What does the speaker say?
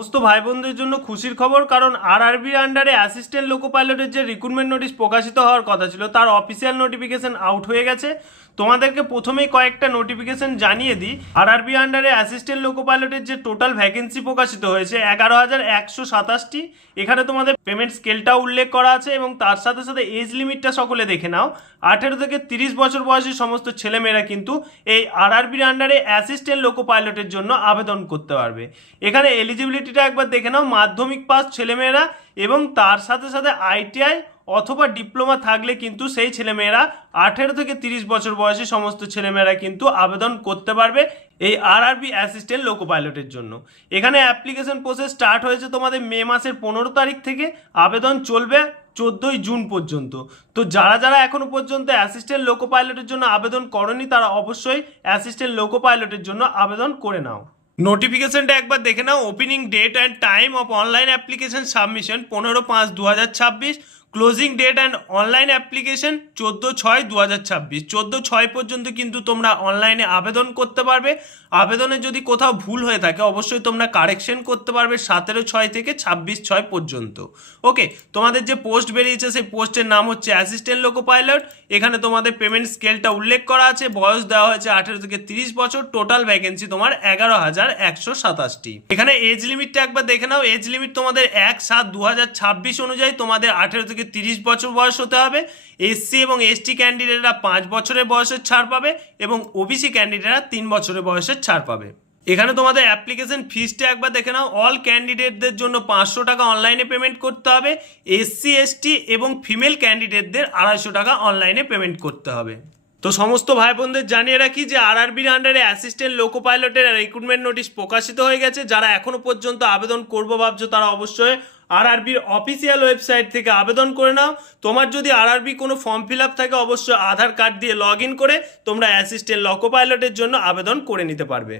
সমস্ত ভাই বোনদের জন্য খুশির খবর, কারণ আরআরবি আন্ডারে অ্যাসিস্ট্যান্ট লোকো পাইলটের যে রিক্রুটমেন্ট নোটিশ প্রকাশিত হওয়ার কথা ছিল তার অফিসিয়াল নোটিফিকেশন আউট হয়ে গেছে। তোমাদেরকে প্রথমেই কয়েকটা নোটিফিকেশন জানিয়ে দিই। আরআরবি আন্ডারে অ্যাসিস্ট্যান্ট লোকো পাইলটের যে টোটাল ভ্যাকেন্সি প্রকাশিত হয়েছে 11,127টি। এখানে তোমাদের পেমেন্ট স্কেলটাও উল্লেখ করা আছে এবং তার সাথে সাথে এজ লিমিটটা সকলে দেখে নাও। 18 থেকে 30 বছর বয়সী সমস্ত ছেলেমেয়েরা কিন্তু এই আরআরবির আন্ডারে অ্যাসিস্ট্যান্ট লোকো পাইলটের জন্য আবেদন করতে পারবে। এখানে এলিজিবিলিটিটা একবার দেখে নাও। মাধ্যমিক পাস ছেলেমেয়েরা এবং তার সাথে সাথে আইটিআই অথবা ডিপ্লোমা থাকলে কিন্তু সেই ছেলেমেয়েরা 18 থেকে 30 বছর বয়সী সমস্ত ছেলেমেয়েরা কিন্তু আবেদন করতে পারবে এই আরআরবি অ্যাসিস্ট্যান্ট লোকো পাইলটের জন্য। এখানে অ্যাপ্লিকেশন প্রসেস স্টার্ট হয়েছে তোমাদের মে মাসের 15 তারিখ থেকে, আবেদন চলবে 14ই জুন পর্যন্ত। তো যারা যারা এখনো পর্যন্ত অ্যাসিস্ট্যান্ট লোকো পাইলটের জন্য আবেদন করনি তারা অবশ্যই অ্যাসিস্ট্যান্ট লোকো পাইলটের জন্য আবেদন করে নাও। নোটিফিকেশনটা একবার দেখে নাও। Opening date and time of online application submission 15/5/2026। Closing date and online application 14/6/2026। 14/6 পর্যন্ত কিন্তু তোমরা অনলাইনে আবেদন করতে পারবে। আবেদনে যদি কোথাও ভুল হয়ে থাকে অবশ্যই তোমরা কারেকশন করতে পারবে 17/6 থেকে 26/6 পর্যন্ত। ওকে, তোমাদের যে পোস্ট বেরিয়েছে সেই পোস্টের নাম হচ্ছে অ্যাসিস্ট্যান্ট লোকো পাইলট। এখানে তোমাদের পেমেন্ট স্কেলটা উল্লেখ করা আছে। বয়স দেওয়া হয়েছে 18 থেকে 30 বছর। টোটাল ভ্যাকেন্সি তোমার 11,127টি। এখানে এজ লিমিটটা একবার দেখে নাও। এজ লিমিট তোমাদের 1/7/2026 অনুযায়ী তোমাদের 18 থেকে 30 বছর বয়স হতে হবে। এসসি এবং এসটি ক্যান্ডিডেটরা 5 বছরের বয়সের ছাড় পাবে এবং ওবিসি ক্যান্ডিডেটরা 3 বছরের বয়সের ছাড় পাবে। এখানে তোমাদের অ্যাপ্লিকেশন ফিসটা একবার দেখে নাও। অল ক্যান্ডিডেটদের জন্য 500 টাকা অনলাইনে পেমেন্ট করতে হবে। এসসি এসটি এবং ফিমেল ক্যান্ডিডেটদের 250 টাকা অনলাইনে পেমেন্ট করতে হবে। তো সমস্ত ভাই বোনদের জানিয়ে রাখি যে আরআরবির আন্ডারে অ্যাসিস্ট্যান্ট লোকো পাইলটের রিক্রুটমেন্ট নোটিশ প্রকাশিত হয়ে গেছে। যারা এখনো পর্যন্ত আবেদন করবো ভাবছো তারা অবশ্যই আরআরবির অফিসিয়াল ওয়েবসাইট থেকে আবেদন করে নাও। তোমার যদি আরআরবি কোনো ফর্ম ফিল আপ থাকে অবশ্যই আধার কার্ড দিয়ে লগ ইন করে তোমরা অ্যাসিস্ট্যান্ট লোকো পাইলটের জন্য আবেদন করে নিতে পারবে।